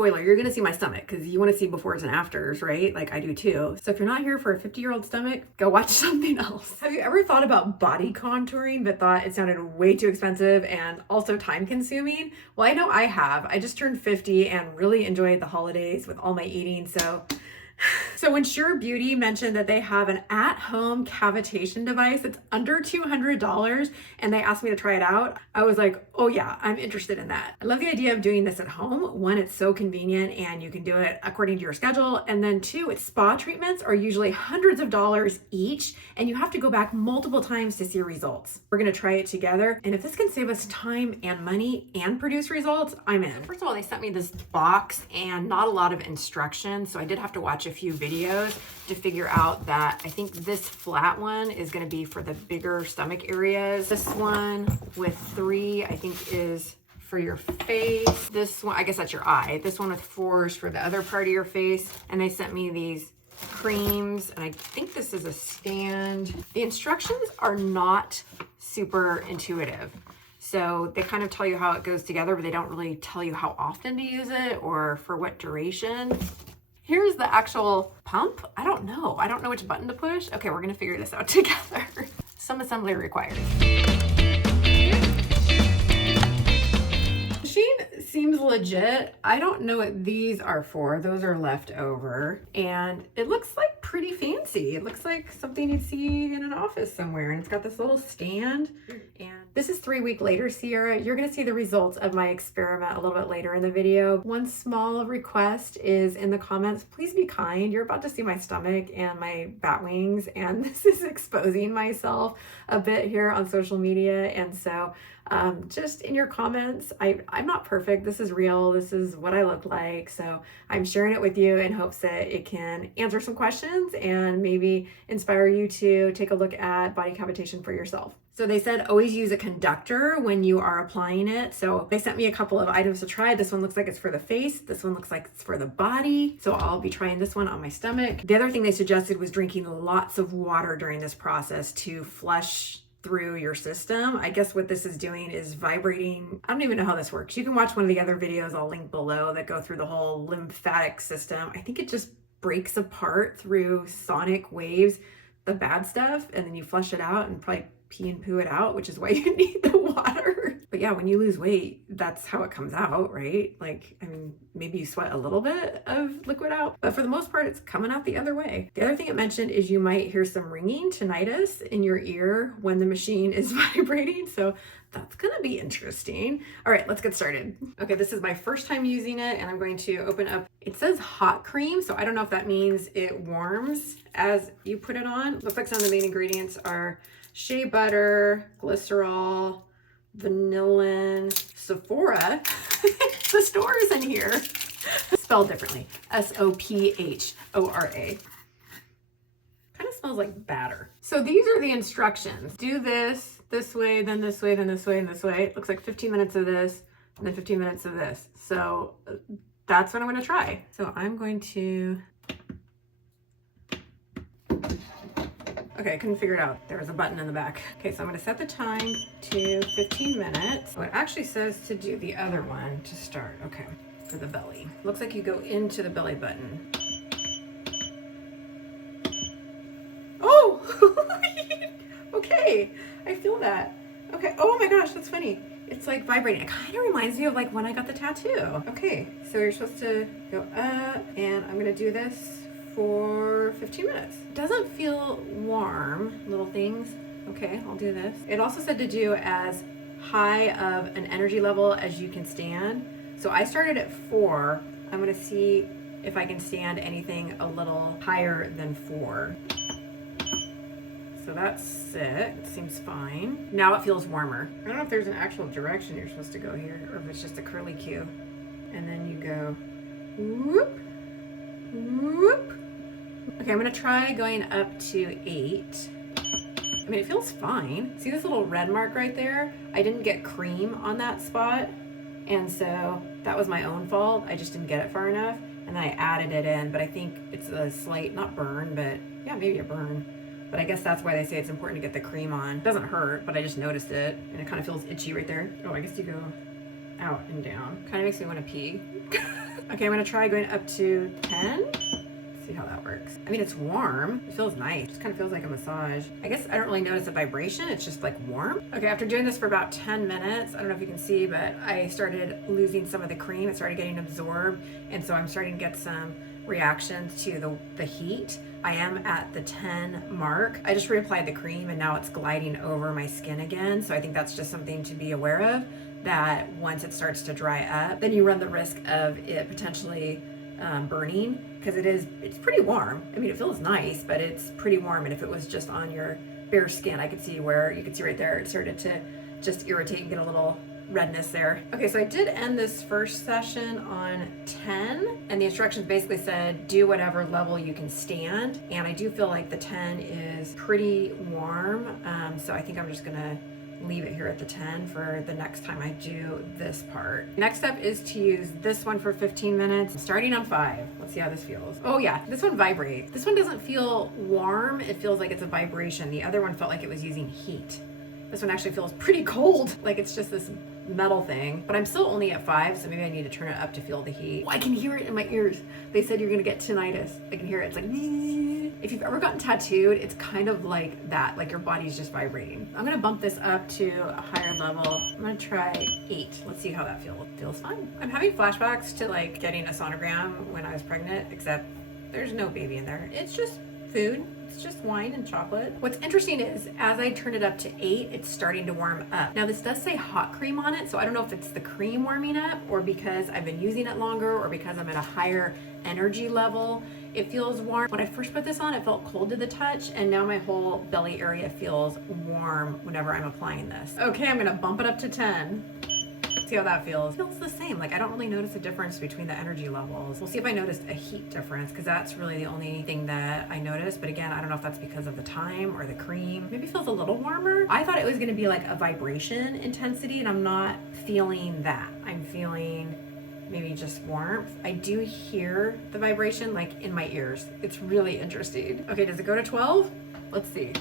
spoiler, you're gonna see my stomach because you want to see befores and afters, right? Like I do too. So if you're not here for a 50-year-old stomach, go watch something else. Have you ever thought about body contouring but thought it sounded way too expensive and also time consuming? Well, I know I have. I just turned 50 and really enjoyed the holidays with all my eating. So when Surebeauty mentioned that they have an at-home cavitation device that's under $200 and they asked me to try it out, I was like, oh yeah, I'm interested in that. I love the idea of doing this at home. One, it's so convenient and you can do it according to your schedule. And then two, spa treatments are usually hundreds of dollars each and you have to go back multiple times to see results. We're gonna try it together. And if this can save us time and money and produce results, I'm in. First of all, they sent me this box and not a lot of instructions. So I did have to watch a few videos to figure out that I think this flat one is going to be for the bigger stomach areas. This one with 3, I think, is for your face. This one, I guess that's your eye. This one with 4 is for the other part of your face. And they sent me these creams, and I think this is a stand. The instructions are not super intuitive. So they kind of tell you how it goes together, but they don't really tell you how often to use it or for what duration. Here's the actual pump. I don't know which button to push. Okay, we're gonna figure this out together. Some assembly required. Machine seems legit. I don't know what these are for. Those are left over. And it looks like pretty fancy. It looks like something you'd see in an office somewhere. And it's got this little stand. And this is 3 weeks later, Sierra. You're gonna see the results of my experiment a little bit later in the video. One small request is in the comments, please be kind. You're about to see my stomach and my bat wings, and this is exposing myself a bit here on social media. And so just in your comments, I'm not perfect. This is real. This is what I look like. So I'm sharing it with you in hopes that it can answer some questions and maybe inspire you to take a look at body cavitation for yourself. So they said always use a conductor when you are applying it. So they sent me a couple of items to try. This one looks like it's for the face. This one looks like it's for the body. So I'll be trying this one on my stomach. The other thing they suggested was drinking lots of water during this process to flush through your system. I guess what this is doing is vibrating. I don't even know how this works. You can watch one of the other videos I'll link below that go through the whole lymphatic system. I think it just breaks apart through sonic waves, the bad stuff, and then you flush it out and probably pee and poo it out, which is why you need the water. But yeah, when you lose weight, that's how it comes out, right? Like, I mean, maybe you sweat a little bit of liquid out, but for the most part, it's coming out the other way. The other thing it mentioned is you might hear some ringing, tinnitus, in your ear when the machine is vibrating. So that's gonna be interesting. All right, let's get started. Okay, this is my first time using it and I'm going to open up, it says hot cream. So I don't know if that means it warms as you put it on. Looks like some of the main ingredients are shea butter, glycerol, vanillin, Sephora. The store is in here. Spelled differently. Sophora. Kind of smells like batter. So these are the instructions. Do this way, then this way, then this way, and this way. It looks like 15 minutes of this, and then 15 minutes of this. So that's what I'm gonna try. So I'm going to, okay, I couldn't figure it out. There was a button in the back. Okay, so I'm gonna set the time to 15 minutes. So it actually says to do the other one to start. Okay, for the belly. Looks like you go into the belly button. Oh, okay, I feel that. Okay, oh my gosh, that's funny. It's like vibrating. It kind of reminds me of like when I got the tattoo. Okay, so you're supposed to go up and I'm gonna do this for 15 minutes. It doesn't feel warm, little things. Okay, I'll do this. It also said to do as high of an energy level as you can stand. So I started at 4. I'm gonna see if I can stand anything a little higher than 4. So that's it. It seems fine. Now it feels warmer. I don't know if there's an actual direction you're supposed to go here or if it's just a curly cue. And then you go whoop, whoop. Okay, I'm gonna try going up to 8. I mean, it feels fine. See this little red mark right there? I didn't get cream on that spot. And so that was my own fault. I just didn't get it far enough. And then I added it in, but I think it's a slight, not burn, but yeah, maybe a burn. But I guess that's why they say it's important to get the cream on. It doesn't hurt, but I just noticed it. And it kind of feels itchy right there. Oh, I guess you go out and down. Kind of makes me want to pee. Okay, I'm gonna try going up to 10. See how that works. I mean, it's warm. It feels nice. It just kind of feels like a massage. I guess I don't really notice a vibration. It's just like warm. Okay, after doing this for about 10 minutes, I don't know if you can see, but I started losing some of the cream. It started getting absorbed. And so I'm starting to get some reactions to the heat. I am at the 10 mark. I just reapplied the cream and now it's gliding over my skin again. So I think that's just something to be aware of, that once it starts to dry up, then you run the risk of it potentially burning, because it's pretty warm. I mean, it feels nice, but it's pretty warm. And if it was just on your bare skin, I could see where you could see right there, it started to just irritate and get a little redness there. Okay, so I did end this first session on 10, and the instructions basically said do whatever level you can stand. And I do feel like the 10 is pretty warm. So I think I'm just gonna leave it here at the 10 for the next time I do this part. Next step is to use this one for 15 minutes, starting on 5. Let's see how this feels. Oh yeah, this one vibrates. This one doesn't feel warm. It feels like it's a vibration. The other one felt like it was using heat. This one actually feels pretty cold, like it's just this metal thing, but I'm still only at 5, so maybe I need to turn it up to feel the heat. Oh, I can hear it in my ears. They said you're gonna get tinnitus. I can hear it. It's like, if you've ever gotten tattooed, it's kind of like that, like your body's just vibrating. I'm gonna bump this up to a higher level. I'm gonna try 8. Let's see how that feels. Feels fun. I'm having flashbacks to like getting a sonogram when I was pregnant, except there's no baby in there. It's just food. It's just wine and chocolate. What's interesting is as I turn it up to 8, it's starting to warm up. Now this does say hot cream on it, so I don't know if it's the cream warming up or because I've been using it longer or because I'm at a higher energy level. It feels warm. When I first put this on, it felt cold to the touch, and now my whole belly area feels warm whenever I'm applying this. Okay, I'm gonna bump it up to 10. See how that feels. It feels the same. Like I don't really notice a difference between the energy levels. We'll see if I noticed a heat difference, because that's really the only thing that I noticed. But again, I don't know if that's because of the time or the cream. Maybe it feels a little warmer. I thought it was gonna be like a vibration intensity, and I'm not feeling that. I'm feeling maybe just warmth. I do hear the vibration like in my ears. It's really interesting. Okay, does it go to 12? Let's see.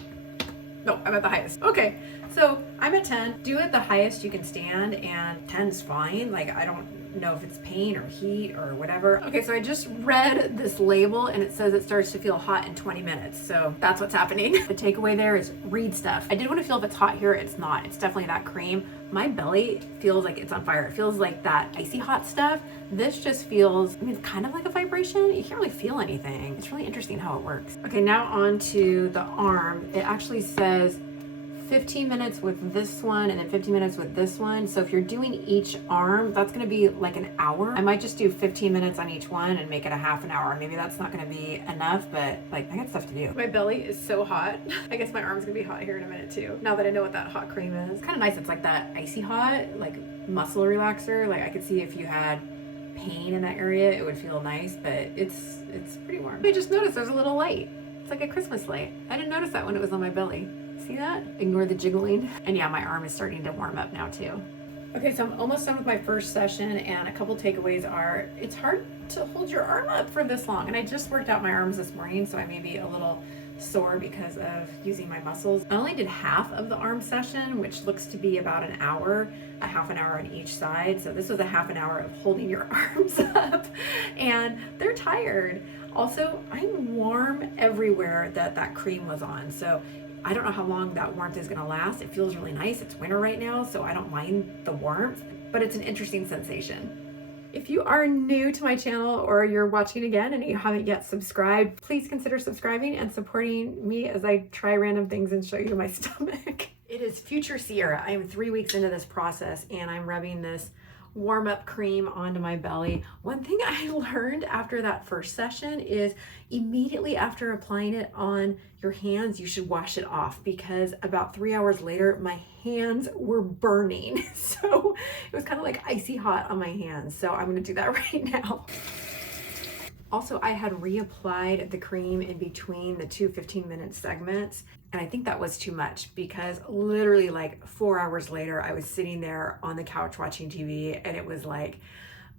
No, I'm at the highest. Okay, so I'm at 10. Do it the highest you can stand, and 10's fine. Like I don't know if it's pain or heat or whatever. Okay, so I just read this label and it says it starts to feel hot in 20 minutes. So that's what's happening. The takeaway there is read stuff. I did want to feel if it's hot here. It's not. It's definitely that cream. My belly feels like it's on fire. It feels like that icy hot stuff. This just feels, I mean, it's kind of like a vibration. You can't really feel anything. It's really interesting how it works. Okay, now on to the arm. It actually says 15 minutes with this one and then 15 minutes with this one. So if you're doing each arm, that's gonna be like an hour. I might just do 15 minutes on each one and make it a half an hour. Maybe that's not gonna be enough, but like I got stuff to do. My belly is so hot. I guess my arm's gonna be hot here in a minute too, now that I know what that hot cream is. It's kind of nice. It's like that icy hot, like muscle relaxer. Like I could see if you had pain in that area, it would feel nice, but it's pretty warm. I just noticed there's a little light. It's like a Christmas light. I didn't notice that when it was on my belly. See that? Ignore the jiggling. And yeah, my arm is starting to warm up now too. Okay, so I'm almost done with my first session, and a couple takeaways are it's hard to hold your arm up for this long. And I just worked out my arms this morning, so I may be a little sore because of using my muscles. I only did half of the arm session, which looks to be about an hour, a half an hour on each side. So this was a half an hour of holding your arms up, and they're tired. Also, I'm warm everywhere that cream was on. So I don't know how long that warmth is gonna last. It feels really nice. It's winter right now, so I don't mind the warmth, but it's an interesting sensation. If you are new to my channel or you're watching again and you haven't yet subscribed, please consider subscribing and supporting me as I try random things and show you my stomach. It is Future Sierra. I am 3 weeks into this process and I'm rubbing this warm up cream onto my belly. One thing I learned after that first session is immediately after applying it on your hands, you should wash it off, because about 3 hours later, my hands were burning. So it was kind of like icy hot on my hands. So I'm gonna do that right now. Also, I had reapplied the cream in between the two 15-minute segments, and I think that was too much, because literally like 4 hours later, I was sitting there on the couch watching TV, and it was like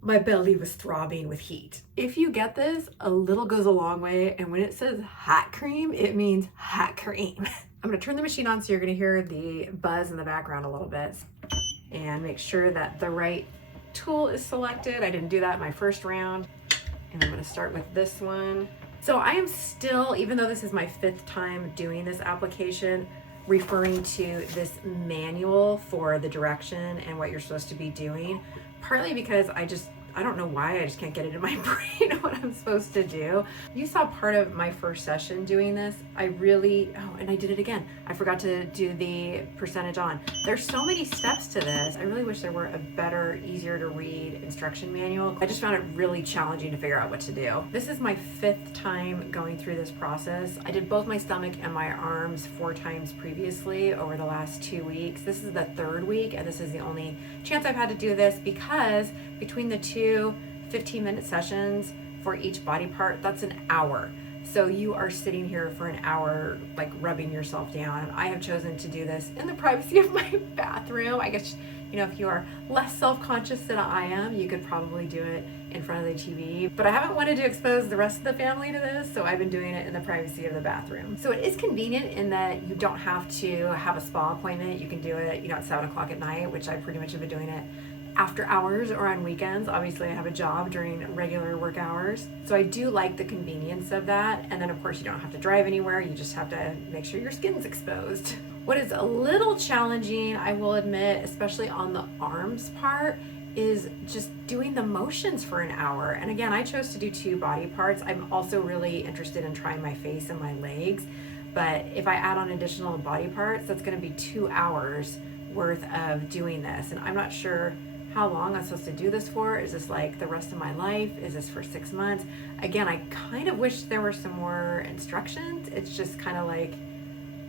my belly was throbbing with heat. If you get this, a little goes a long way, and when it says hot cream, it means hot cream. I'm gonna turn the machine on so you're gonna hear the buzz in the background a little bit, and make sure that the right tool is selected. I didn't do that in my first round. And I'm gonna start with this one. So I am still, even though this is my 5th time doing this application, referring to this manual for the direction and what you're supposed to be doing, partly because I don't know why, I just can't get it in my brain what I'm supposed to do. You saw part of my first session doing this. And I did it again. I forgot to do the percentage on. There's so many steps to this. I really wish there were a better, easier to read instruction manual. I just found it really challenging to figure out what to do. This is my 5th time going through this process. I did both my stomach and my arms 4 times previously over the last 2 weeks. This is the 3rd week, and this is the only chance I've had to do this because between the 2 15-minute sessions for each body part, that's an hour. So you are sitting here for an hour, like rubbing yourself down. I have chosen to do this in the privacy of my bathroom. I guess, if you are less self-conscious than I am, you could probably do it in front of the TV. But I haven't wanted to expose the rest of the family to this, so I've been doing it in the privacy of the bathroom. So it is convenient in that you don't have to have a spa appointment. You can do it, at 7 o'clock at night, which I pretty much have been doing it after hours or on weekends. Obviously I have a job during regular work hours. So I do like the convenience of that. And then of course you don't have to drive anywhere. You just have to make sure your skin's exposed. What is a little challenging, I will admit, especially on the arms part, is just doing the motions for an hour. And again, I chose to do 2 body parts. I'm also really interested in trying my face and my legs. But if I add on additional body parts, that's gonna be 2 hours worth of doing this. And I'm not sure how long I'm supposed to do this for. Is this like the rest of my life? Is this for 6 months? Again, I kind of wish there were some more instructions. It's just kind of like,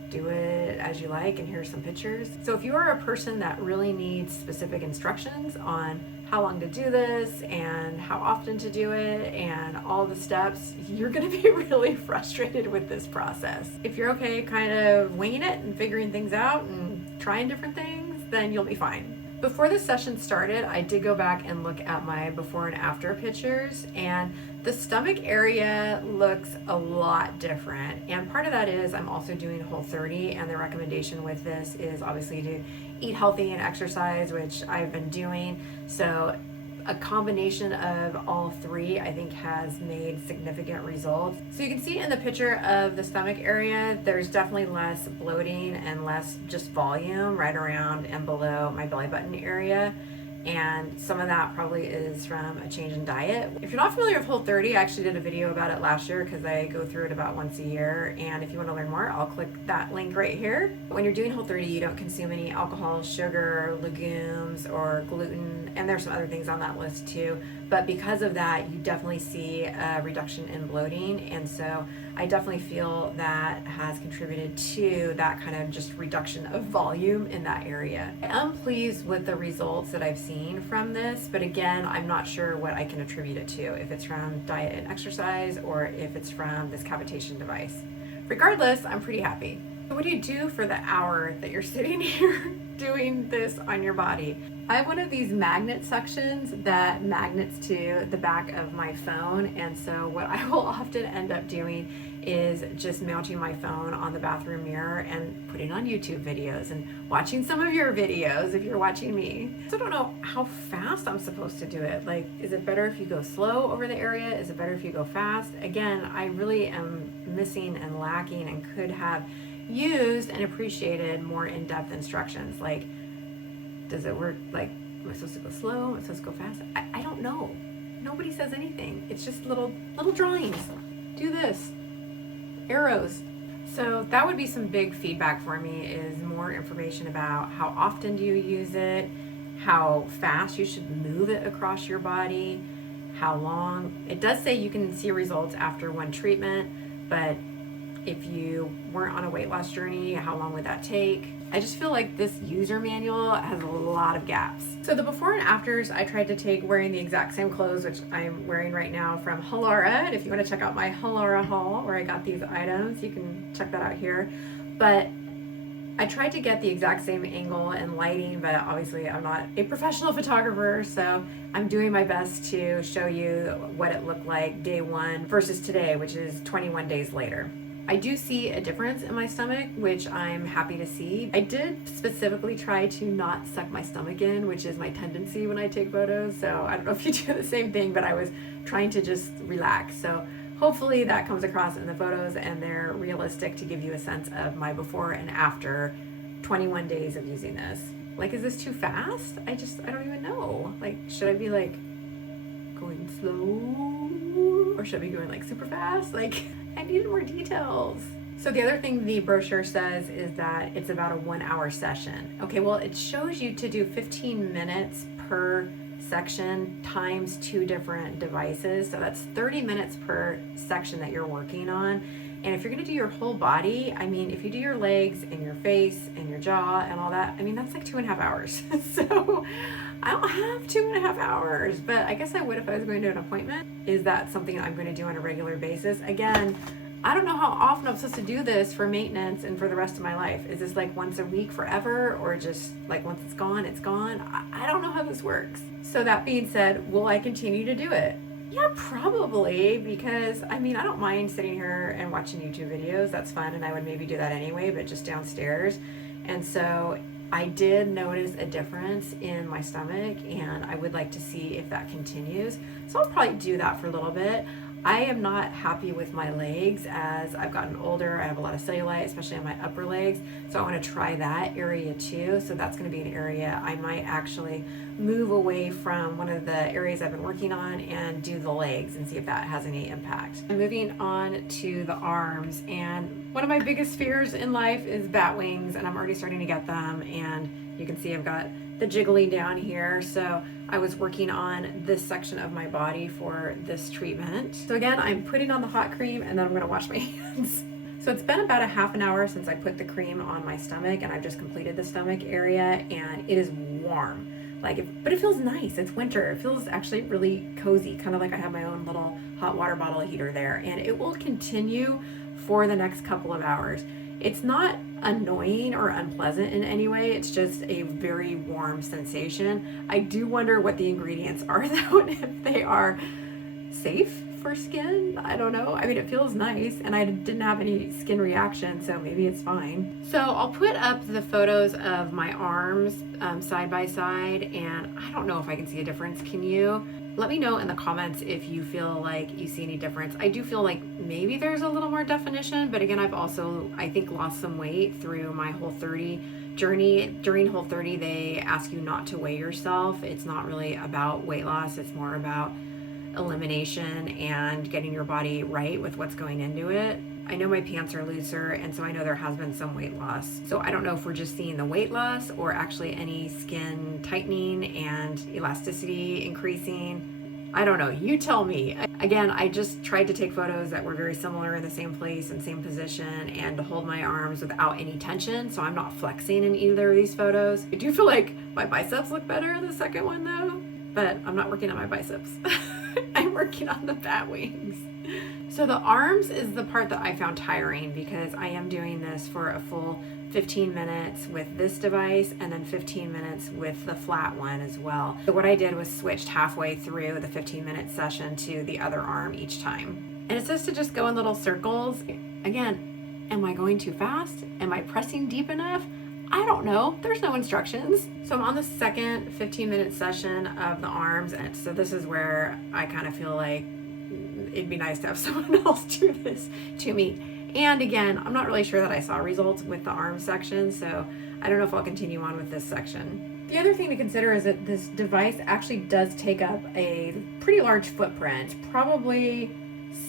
do it as you like, and here's some pictures. So if you are a person that really needs specific instructions on how long to do this and how often to do it and all the steps, you're gonna be really frustrated with this process. If you're okay kind of winging it and figuring things out and trying different things, then you'll be fine. Before the session started, I did go back and look at my before and after pictures, and the stomach area looks a lot different. And part of that is I'm also doing Whole30, and the recommendation with this is obviously to eat healthy and exercise, which I've been doing. So a combination of all 3, I think, has made significant results. So you can see in the picture of the stomach area, there's definitely less bloating and less just volume right around and below my belly button area. And some of that probably is from a change in diet. If you're not familiar with Whole30, I actually did a video about it last year because I go through it about once a year. And if you want to learn more, I'll click that link right here. When you're doing Whole30, you don't consume any alcohol, sugar, legumes, or gluten. And there's some other things on that list too. But because of that, you definitely see a reduction in bloating. And so I definitely feel that has contributed to that kind of just reduction of volume in that area. I'm pleased with the results that I've seen from this, but again, I'm not sure what I can attribute it to, if it's from diet and exercise or if it's from this cavitation device. Regardless, I'm pretty happy. So what do you do for the hour that you're sitting here doing this on your body? I have one of these magnet suctions that magnets to the back of my phone, and so what I will often end up doing is just mounting my phone on the bathroom mirror and putting on YouTube videos and watching some of your videos if you're watching me. So I don't know how fast I'm supposed to do it. Like, is it better if you go slow over the area? Is it better if you go fast? Again, I really am missing and lacking and could have used and appreciated more in-depth instructions. Like, does it work? Like, am I supposed to go slow? Am I supposed to go fast? I don't know. Nobody says anything. It's just little drawings. Do this. Arrows. So that would be some big feedback for me, is more information about how often do you use it, how fast you should move it across your body, how long. It does say you can see results after 1 treatment, but if you weren't on a weight loss journey, how long would that take? I just feel like this user manual has a lot of gaps. So the before and afters, I tried to take wearing the exact same clothes, which I'm wearing right now from Halara. And if you want to check out my Halara haul where I got these items, you can check that out here. But I tried to get the exact same angle and lighting, but obviously I'm not a professional photographer, so I'm doing my best to show you what it looked like day 1 versus today, which is 21 days later. I do see a difference in my stomach, which I'm happy to see. I did specifically try to not suck my stomach in, which is my tendency when I take photos. So I don't know if you do the same thing, but I was trying to just relax. So hopefully that comes across in the photos and they're realistic to give you a sense of my before and after 21 days of using this. Like, is this too fast? I don't even know. Like, should I be like going slow or should I be going like super fast? Like, I needed more details. So the other thing the brochure says is that it's about a 1 hour session. Okay, well, it shows you to do 15 minutes per section times 2 different devices. So that's 30 minutes per section that you're working on. And if you're gonna do your whole body, I mean, if you do your legs and your face and your jaw and all that, I mean, that's like 2.5 hours. So I don't have 2.5 hours, but I guess I would if I was going to an appointment. Is that something I'm going to do on a regular basis? Again, I don't know how often I'm supposed to do this for maintenance and for the rest of my life. Is this like once a week forever, or just like once it's gone, it's gone? I don't know how this works. So that being said, will I continue to do it? Yeah, probably, because I mean, I don't mind sitting here and watching YouTube videos. That's fun, and I would maybe do that anyway, but just downstairs. And so I did notice a difference in my stomach, and I would like to see if that continues. So I'll probably do that for a little bit. I am not happy with my legs as I've gotten older. I have a lot of cellulite, especially on my upper legs. So I want to try that area too. So that's going to be an area I might actually move away from one of the areas I've been working on and do the legs and see if that has any impact. I'm moving on to the arms, and one of my biggest fears in life is bat wings, and I'm already starting to get them. And you can see I've got the jiggling down here. So I was working on this section of my body for this treatment. So again, I'm putting on the hot cream and then I'm gonna wash my hands. So it's been about a half an hour since I put the cream on my stomach, and I've just completed the stomach area, and it is warm. But it feels nice. It's winter. It feels actually really cozy, kind of like I have my own little hot water bottle heater there, and it will continue for the next couple of hours. It's not annoying or unpleasant in any way. It's just a very warm sensation. I do wonder what the ingredients are though, and if they are safe for skin. I don't know. I mean, it feels nice, and I didn't have any skin reaction, so maybe it's fine. So I'll put up the photos of my arms side by side, and I don't know if I can see a difference. Can you? Let me know in the comments if you feel like you see any difference. I do feel like maybe there's a little more definition, but again, I've also, I think, lost some weight through my Whole30 journey. During Whole30, they ask you not to weigh yourself. It's not really about weight loss. It's more about elimination and getting your body right with what's going into it. I know my pants are looser, and so I know there has been some weight loss. So I don't know if we're just seeing the weight loss or actually any skin tightening and elasticity increasing. I don't know, you tell me. Again, I just tried to take photos that were very similar in the same place and same position, and to hold my arms without any tension, so I'm not flexing in either of these photos. I do feel like my biceps look better in the second one though, but I'm not working on my biceps. I'm working on the bat wings. So the arms is the part that I found tiring, because I am doing this for a full 15 minutes with this device and then 15 minutes with the flat one as well. So what I did was switched halfway through the 15-minute session to the other arm each time. And it says to just go in little circles. Again, am I going too fast? Am I pressing deep enough? I don't know. There's no instructions. So I'm on the second 15-minute session of the arms, and so this is where I kind of feel like it'd be nice to have someone else do this to me. And again, I'm not really sure that I saw results with the arm section, so I don't know if I'll continue on with this section. The other thing to consider is that this device actually does take up a pretty large footprint, probably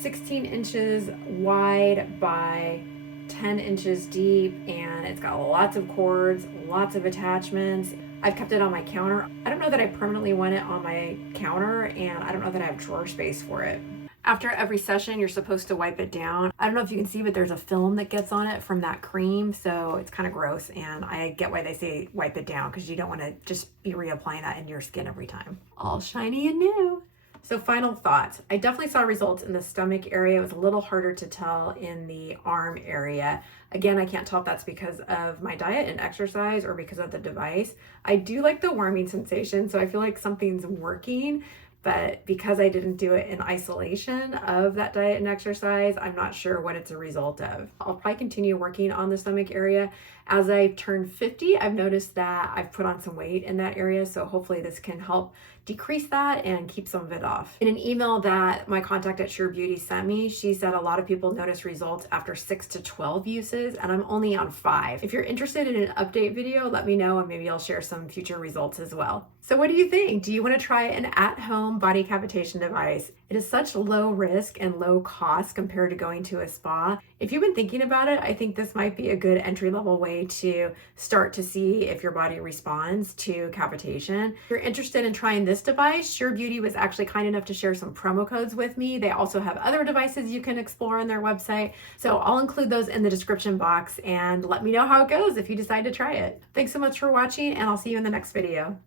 16 inches wide by 10 inches deep, and it's got lots of cords, lots of attachments. I've kept it on my counter. I don't know that I permanently want it on my counter, and I don't know that I have drawer space for it. After every session, you're supposed to wipe it down. I don't know if you can see, but there's a film that gets on it from that cream, so it's kind of gross, and I get why they say wipe it down, because you don't want to just be reapplying that into your skin every time. All shiny and new. So final thoughts. I definitely saw results in the stomach area. It was a little harder to tell in the arm area. Again, I can't tell if that's because of my diet and exercise or because of the device. I do like the warming sensation, so I feel like something's working, but because I didn't do it in isolation of that diet and exercise, I'm not sure what it's a result of. I'll probably continue working on the stomach area. As I've turned 50, I've noticed that I've put on some weight in that area, so hopefully this can help decrease that and keep some of it off. In an email that my contact at Surebeauty sent me, she said a lot of people notice results after 6 to 12 uses, and I'm only on 5. If you're interested in an update video, let me know and maybe I'll share some future results as well. So what do you think? Do you want to try an at-home body cavitation device? It is such low risk and low cost compared to going to a spa. If you've been thinking about it, I think this might be a good entry-level way to start to see if your body responds to cavitation. If you're interested in trying this device, Surebeauty was actually kind enough to share some promo codes with me. They also have other devices you can explore on their website. So I'll include those in the description box and let me know how it goes if you decide to try it. Thanks so much for watching, and I'll see you in the next video.